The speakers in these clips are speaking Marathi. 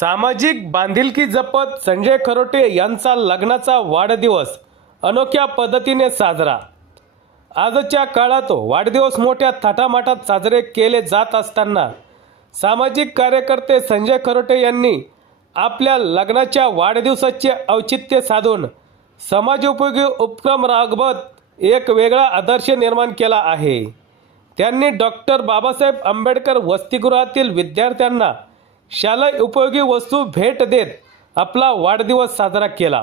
सामाजिक बांधिलकी जपत संजय खरोटे यांचा लग्नाचा वाढदिवस अनोख्या पद्धतीने साजरा। आजच्या काळात वाढदिवस मोठ्या थाटामाटात साजरे केले जात असताना सामाजिक कार्यकर्ते संजय खरोटे यांनी आपल्या लग्नाच्या वाढदिवसाचे औचित्य साधून समाजोपयोगी उपक्रम राबवत एक वेगळा आदर्श निर्माण केला आहे। त्यांनी डॉक्टर बाबासाहेब आंबेडकर वसतिगृहातील विद्यार्थ्यांना शालेय उपयोगी वस्तू भेट देत आपला वाढदिवस साजरा केला।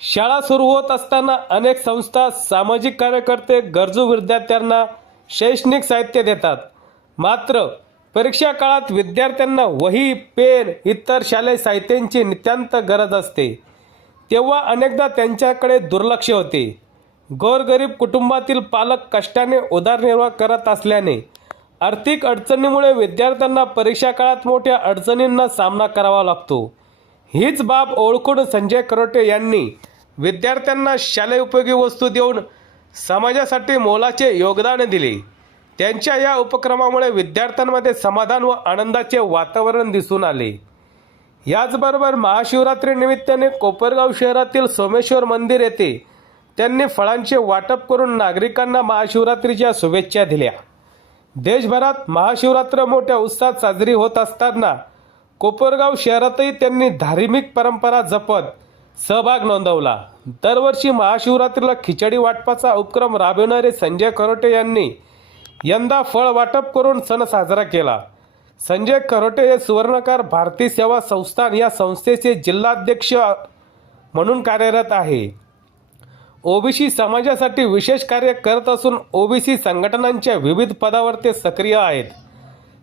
शाळा सुरू होत असताना अनेक संस्था सामाजिक कार्यकर्ते गरजू विद्यार्थ्यांना शैक्षणिक साहित्य देतात, मात्र परीक्षा काळात विद्यार्थ्यांना वही, पेन इतर शालेय साहित्यांची नितांत गरज असते, तेव्हा अनेकदा त्यांच्याकडे दुर्लक्ष होते। गोरगरीब कुटुंबातील पालक कष्टाने उदरनिर्वाह करत असल्याने आर्थिक अडचणीमुळे विद्यार्थ्यांना परीक्षा काळात मोठ्या अडचणींना सामना करावा लागतो। हीच बाब ओळखून संजय खरोटे यांनी विद्यार्थ्यांना शालेय उपयोगी वस्तू देऊन समाजासाठी मोलाचे योगदान दिले। त्यांच्या या उपक्रमामुळे विद्यार्थ्यांमध्ये समाधान व आनंदाचे वातावरण दिसून आले। याचबरोबर महाशिवरात्री निमित्ताने कोपरगाव शहरातील सोमेश्वर मंदिर येथे त्यांनी फळांचे वाटप करून नागरिकांना महाशिवरात्रीच्या शुभेच्छा दिल्या। देशभरात महाशिवरात्र मोठ्या उत्साहात साजरी होत असताना कोपरगाव शहरातही त्यांनी धार्मिक परंपरा जपत सहभाग नोंदवला। दरवर्षी महाशिवरात्रीला खिचडी वाटपाचा उपक्रम राबविणारे संजय खरोटे यांनी यंदा फळ वाटप करून सण साजरा केला। संजय खरोटे हे सुवर्णकार भारती सेवा संस्थान या संस्थेचे जिल्हाध्यक्ष म्हणून कार्यरत आहे। ओबीसी समाजासाठी विशेष कार्य करत असून ओबीसी संघटनांच्या विविध पदावर ते सक्रिय आहेत।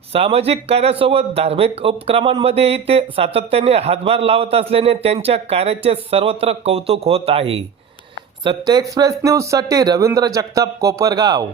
सामाजिक कार्यासोबत धार्मिक उपक्रमांमध्येही ते सातत्याने हातभार लावत असल्याने त्यांच्या कार्याचे सर्वत्र कौतुक होत आहे। सत्य एक्सप्रेस न्यूजसाठी रवींद्र जगताप, कोपरगाव।